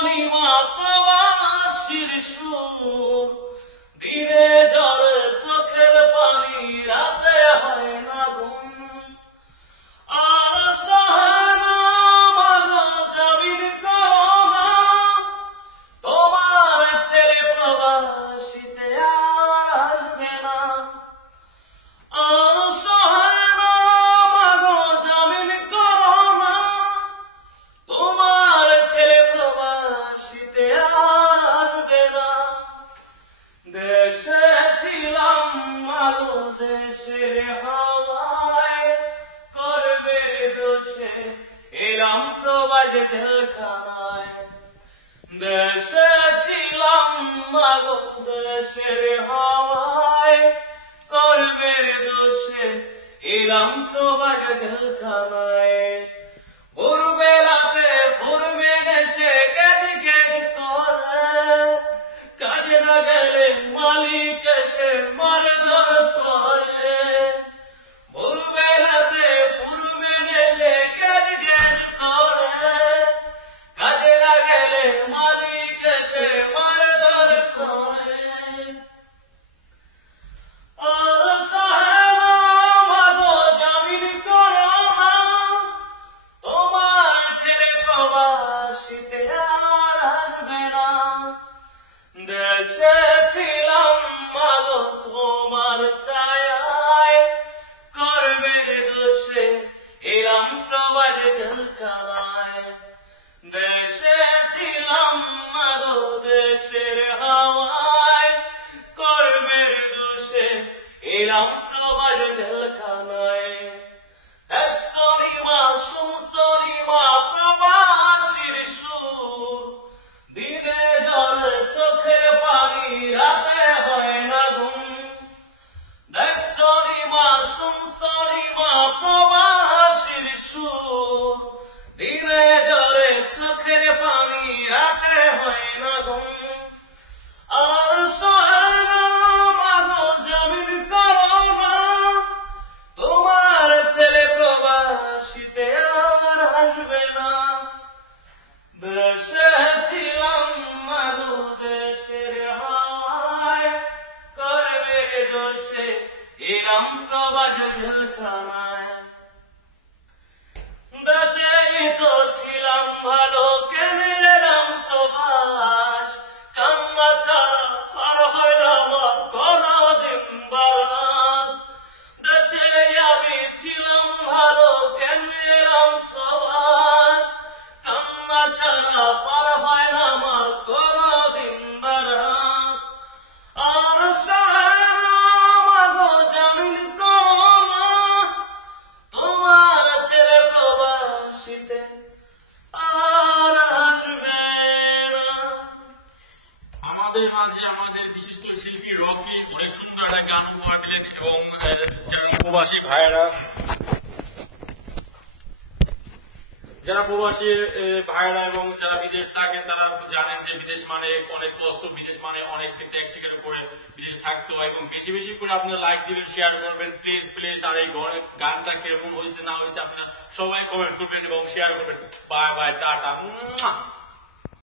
শনিমা প্রবাসীর সুর, দিনে ঝরে চোখের পানি, রাতে হয় না ঘুম। আর সহে না মাগো জামিন করো না, তোমার ছেলে প্রবাসীতে আর আসবে না। আর সহে না মাগো জামিন করো না, তোমার ছেলে প্রবাসীতে আর আসবে না। দেশে ছিলাম মাগো দেশের হাওয়ায়, করবে দোষে এলাম প্রবাস জেলখানায়। দেশে ছিলাম মাগো দেশের হাওয়ায়, করবে দোষে এলাম প্রবাস জেলখানায়। ভোরবেলাতে ফুরবে দেশে কেজ কেজ করে, কাজে না গেলে মালিক এসে মারধর করে। ভোরবেলাতে ফুরবে দেশে কেজ কেজ করে, কাজে না গেলে মালিক এসে মারধর করে। আর সহে না মাগো জামিন করো না, তোমার ছেলে প্রবাসীতে আর আসবে না। দেশে ছিলাম মাগো তোমার ছায়ায়, করবে দোষে এলাম প্রবাস জেলখানায়। দেশে ছিলাম মাগো দেশের হাওয়ায়, করবে দোষে এলাম প্রবাস জেলখানায়। এক শনিমা শনিমা প্রবাসীর সুর, দিনে ঝরে চোখের পানি, রাতে হয় না ঘুম। দেখ শনিমা শনিমা প্রবাসীর সুর, দিনে ঝরে চোখের পানি, রাতে হয় না ঘুম। আর সহে না মাগো জামিন করো না, তোমার ছেলে প্রবাসীতে আর আসবে না। দেশে ছিলাম মাগো দেশের হাওয়ায়, করবে দোষে এলাম প্রবাস জেলখানায়। দেশেই তো ছিলাম ভালো, কেন এলাম প্রবাস? কান্না ছাড়া পার হয় না আমার কোনদিন বারাত। দেশে আমি ছিলাম ভালো, কেন এলাম প্রবাস? কান্না ছাড়া পার হয় না আমার কোনদিন বারাত। আর সহে না মাগো জামিন করো না, তোমার ছেলে প্রবাসীতে আর আসবে না। আমাদের মাঝে আমাদের বিশিষ্ট শিল্পী রকি অনেক সুন্দর একটা গান উপহার দিলেন, এবং যারা প্রবাসী ভাইয়েরা এবং যারা বিদেশ থাকেন তারা জানেন যে বিদেশ মানে অনেক কষ্ট, বিদেশ মানে অনেক ত্যাগ স্বীকার করে বিদেশ থাকতে হয়। এবং বেশি বেশি করে আপনারা লাইক দিবেন, শেয়ার করবেন প্লিজ প্লিজ। আর এই গানটা কেমন হয়েছে না হয়েছে আপনারা সবাই কমেন্ট করবেন এবং শেয়ার করবেন। Bye bye, tata.